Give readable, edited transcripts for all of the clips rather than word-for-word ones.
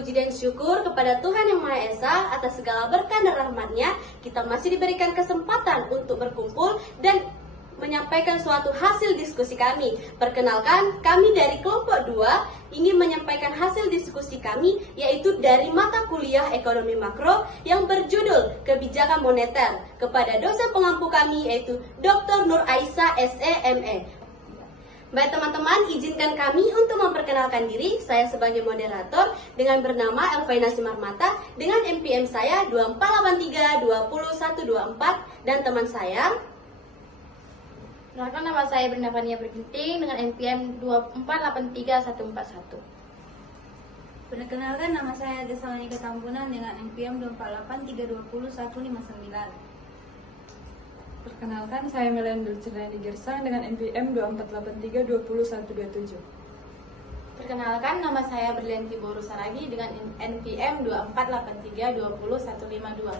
Puji dan syukur kepada Tuhan Yang Maha Esa atas segala berkah dan rahmat-Nya, kita masih diberikan kesempatan untuk berkumpul dan menyampaikan suatu hasil diskusi kami. Perkenalkan, kami dari kelompok 2 ingin menyampaikan hasil diskusi kami, yaitu dari mata kuliah Ekonomi Makro yang berjudul Kebijakan Moneter, kepada dosen pengampu kami, yaitu Dr. Nur Aisyah SE.ME. Baik teman-teman, izinkan kami untuk memperkenalkan diri. Saya sebagai moderator dengan bernama Elvaina Simarmata dengan NPM saya 24832124 dan teman saya. Perkenalkan, nama saya Brenda Fania Berginting dengan NPM 24831141. Perkenalkan, nama saya Desalani Ketampunan dengan NPM 2483201599. Perkenalkan, saya Melian Dulcerdani Gersang dengan NPM 2483202127. Perkenalkan, nama saya Berlianti Boru Saragi dengan NPM 2483201552.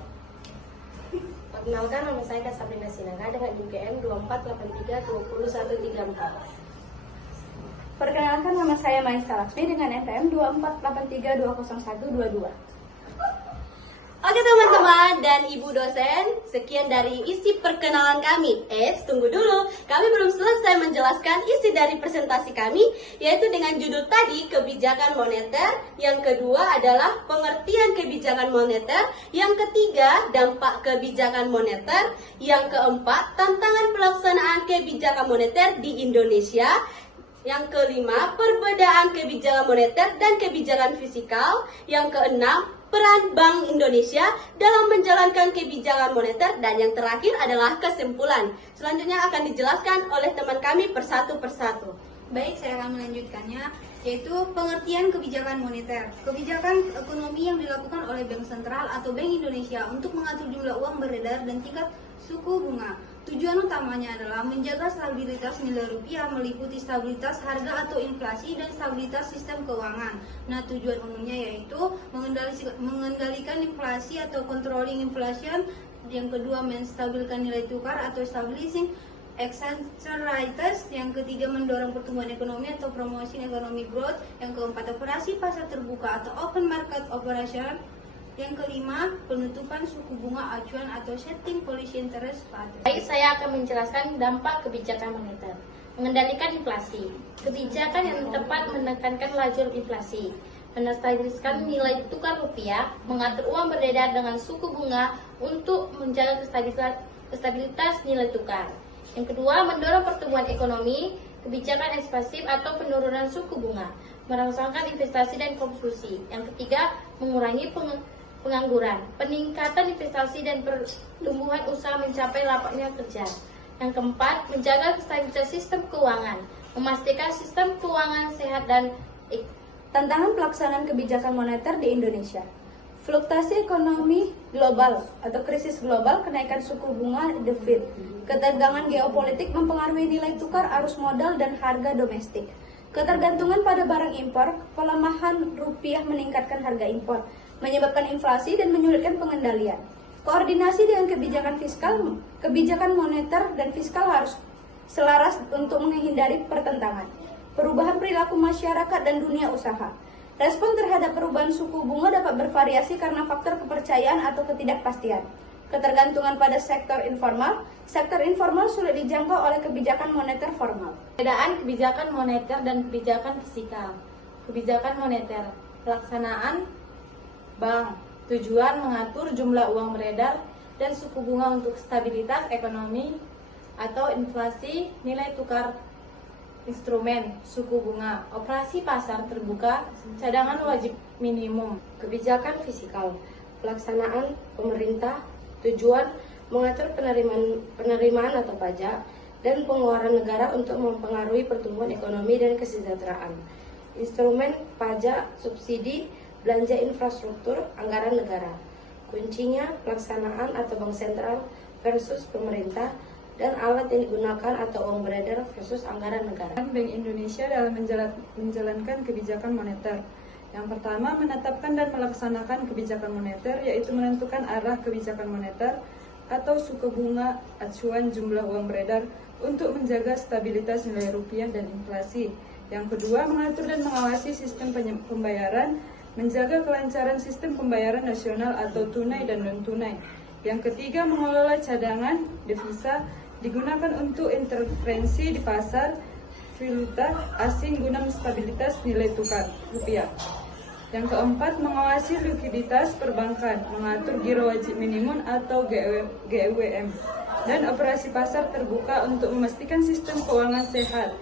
Perkenalkan, nama saya Kasabrina Sinaga dengan NPM 2483202134. Perkenalkan, nama saya Maisa Laksmi dengan NPM 2483200122. Oke teman-teman dan ibu dosen, sekian dari isi perkenalan kami. Tunggu dulu, kami belum selesai menjelaskan isi dari presentasi kami, yaitu dengan judul tadi, kebijakan moneter. Yang kedua adalah pengertian kebijakan moneter. Yang ketiga, dampak kebijakan moneter. Yang keempat, tantangan pelaksanaan kebijakan moneter di Indonesia. Yang kelima, perbedaan kebijakan moneter dan kebijakan fiskal. Yang keenam, peran Bank Indonesia dalam menjalankan kebijakan moneter, dan yang terakhir adalah kesimpulan. Selanjutnya akan dijelaskan oleh teman kami persatu. Baik, saya akan melanjutkannya, yaitu pengertian kebijakan moneter. Kebijakan ekonomi yang dilakukan oleh Bank Sentral atau Bank Indonesia untuk mengatur jumlah uang beredar dan tingkat suku bunga. Tujuan utamanya adalah menjaga stabilitas nilai rupiah, meliputi stabilitas harga atau inflasi dan stabilitas sistem keuangan. Nah, tujuan umumnya yaitu mengendalikan inflasi atau controlling inflation. Yang kedua, menstabilkan nilai tukar atau stabilizing exchange rates. Yang ketiga, mendorong pertumbuhan ekonomi atau promoting economic growth. Yang keempat, operasi pasar terbuka atau open market operation. Yang kelima, penutupan suku bunga acuan atau setting policy interest rate. Baik, saya akan menjelaskan dampak kebijakan moneter. Mengendalikan inflasi. Kebijakan yang tepat menekankan laju inflasi, menstabilkan nilai tukar rupiah, mengatur uang beredar dengan suku bunga untuk menjaga stabilitas nilai tukar. Yang kedua, mendorong pertumbuhan ekonomi, kebijakan ekspansif atau penurunan suku bunga, merangsangkan investasi dan konsumsi. Yang ketiga, mengurangi pengangguran, peningkatan investasi dan pertumbuhan usaha mencapai lapangnya kerja. Yang keempat, menjaga stabilitas sistem keuangan, memastikan sistem keuangan sehat dan Tantangan pelaksanaan kebijakan moneter di Indonesia. Fluktuasi ekonomi global atau krisis global, kenaikan suku bunga The Fed, ketegangan geopolitik mempengaruhi nilai tukar, arus modal, dan harga domestik. Ketergantungan pada barang impor, pelemahan rupiah meningkatkan harga impor, menyebabkan inflasi dan menyulitkan pengendalian. Koordinasi dengan kebijakan fiskal, kebijakan moneter dan fiskal harus selaras untuk menghindari pertentangan. Perubahan perilaku masyarakat dan dunia usaha. Respon terhadap perubahan suku bunga dapat bervariasi karena faktor kepercayaan atau ketidakpastian. Ketergantungan pada sektor informal sulit dijangkau oleh kebijakan moneter formal. perbedaan kebijakan moneter dan kebijakan fiskal. Kebijakan moneter, pelaksanaan bank, tujuan mengatur jumlah uang beredar dan suku bunga untuk stabilitas ekonomi atau inflasi, nilai tukar instrumen, suku bunga, operasi pasar terbuka, cadangan wajib minimum. Kebijakan fiskal, pelaksanaan pemerintah, tujuan mengatur penerimaan atau pajak dan pengeluaran negara untuk mempengaruhi pertumbuhan ekonomi dan kesejahteraan. Instrumen pajak, subsidi, belanja infrastruktur, anggaran negara. Kuncinya pelaksanaan atau bank sentral versus pemerintah, dan alat yang digunakan atau uang beredar versus anggaran negara. Bank Indonesia dalam menjalankan kebijakan moneter. Yang pertama, menetapkan dan melaksanakan kebijakan moneter, yaitu menentukan arah kebijakan moneter atau suku bunga acuan jumlah uang beredar untuk menjaga stabilitas nilai rupiah dan inflasi. Yang kedua, mengatur dan mengawasi sistem pembayaran menjaga kelancaran sistem pembayaran nasional atau tunai dan non-tunai. Yang ketiga, mengelola cadangan devisa digunakan untuk intervensi di pasar valuta asing guna stabilitas nilai tukar rupiah. Yang keempat, mengawasi likuiditas perbankan, mengatur giro wajib minimum atau GWM, dan operasi pasar terbuka untuk memastikan sistem keuangan sehat.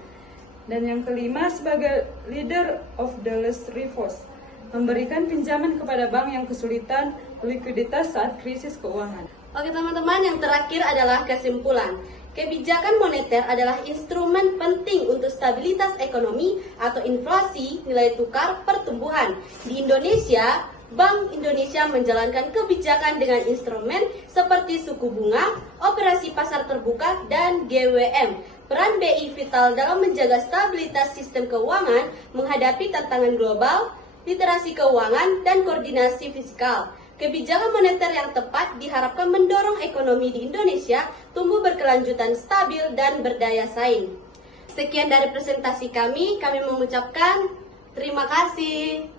Dan yang kelima, sebagai leader of the last resort, memberikan pinjaman kepada bank yang kesulitan likuiditas saat krisis keuangan. Oke teman-teman, yang terakhir adalah kesimpulan. Kebijakan moneter adalah instrumen penting untuk stabilitas ekonomi atau inflasi, nilai tukar, pertumbuhan. Di Indonesia, Bank Indonesia menjalankan kebijakan dengan instrumen seperti suku bunga, operasi pasar terbuka, dan GWM. Peran BI vital dalam menjaga stabilitas sistem keuangan, menghadapi tantangan global, literasi keuangan, dan koordinasi fiskal. Kebijakan moneter yang tepat diharapkan mendorong ekonomi di Indonesia tumbuh berkelanjutan, stabil, dan berdaya saing. Sekian dari presentasi kami mengucapkan terima kasih.